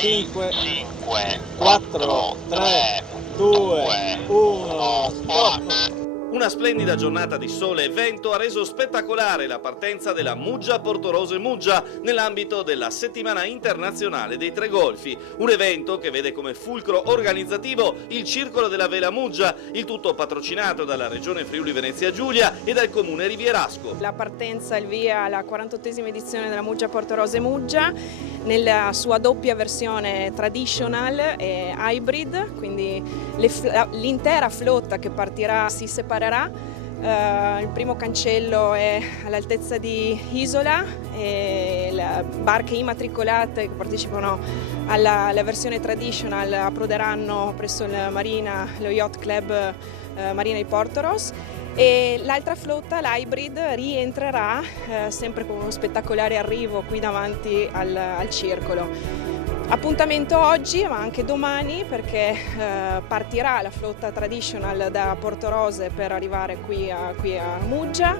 5, 4, 3, 2, 1, stop! Una splendida giornata di sole e vento ha reso spettacolare la partenza della Muggia Portorose Muggia nell'ambito della Settimana Internazionale dei Tre Golfi, un evento che vede come fulcro organizzativo il Circolo della Vela Muggia, il tutto patrocinato dalla Regione Friuli Venezia Giulia e dal Comune Rivierasco. La partenza il via alla 48esima edizione della Muggia Portorose Muggia nella sua doppia versione traditional e hybrid, quindi l'intera flotta che partirà si separerà. Il primo cancello è all'altezza di Isola e le barche immatricolate che partecipano alla versione traditional approderanno presso lo Yacht Club Marina di Portoros, e l'altra flotta, l'hybrid, rientrerà sempre con uno spettacolare arrivo qui davanti al circolo. Appuntamento oggi ma anche domani, perché partirà la flotta traditional da Portorose per arrivare qui a Muggia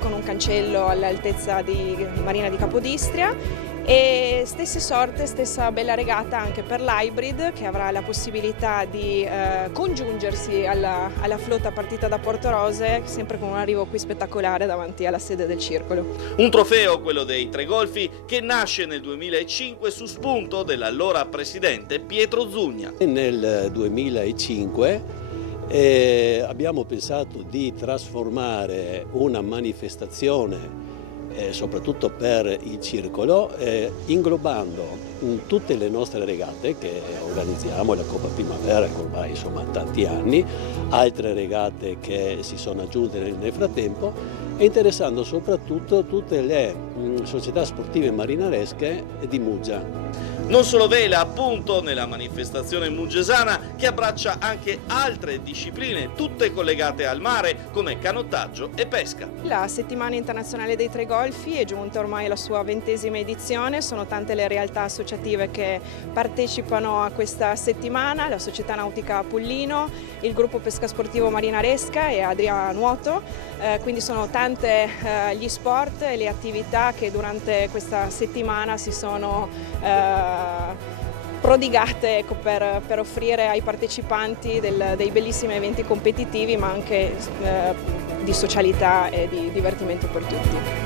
con un cancello all'altezza di Marina di Capodistria, e stesse sorte, stessa bella regata anche per l'hybrid, che avrà la possibilità di congiungersi alla flotta partita da Portorose, sempre con un arrivo qui spettacolare davanti alla sede del circolo. Un trofeo, quello dei Tre Golfi, che nasce nel 2005 su spunto dell'allora presidente Pietro Zugna. Nel 2005 abbiamo pensato di trasformare una manifestazione soprattutto per il circolo, inglobando in tutte le nostre regate che organizziamo, la Coppa Primavera che ormai insomma tanti anni, altre regate che si sono aggiunte nel frattempo, e interessando soprattutto tutte le società sportive marinaresche di Muggia. Non solo vela, appunto, nella manifestazione muggesana, che abbraccia anche altre discipline, tutte collegate al mare, come canottaggio e pesca. La Settimana Internazionale dei Tre Golfi è giunta ormai alla sua 20ª edizione, sono tante le realtà associative che partecipano a questa settimana, la Società Nautica Pullino, il gruppo pesca sportivo Marinaresca e Adria Nuoto, quindi sono tante gli sport e le attività che durante questa settimana si sono prodigate, ecco, per offrire ai partecipanti dei bellissimi eventi competitivi, ma anche di socialità e di divertimento per tutti.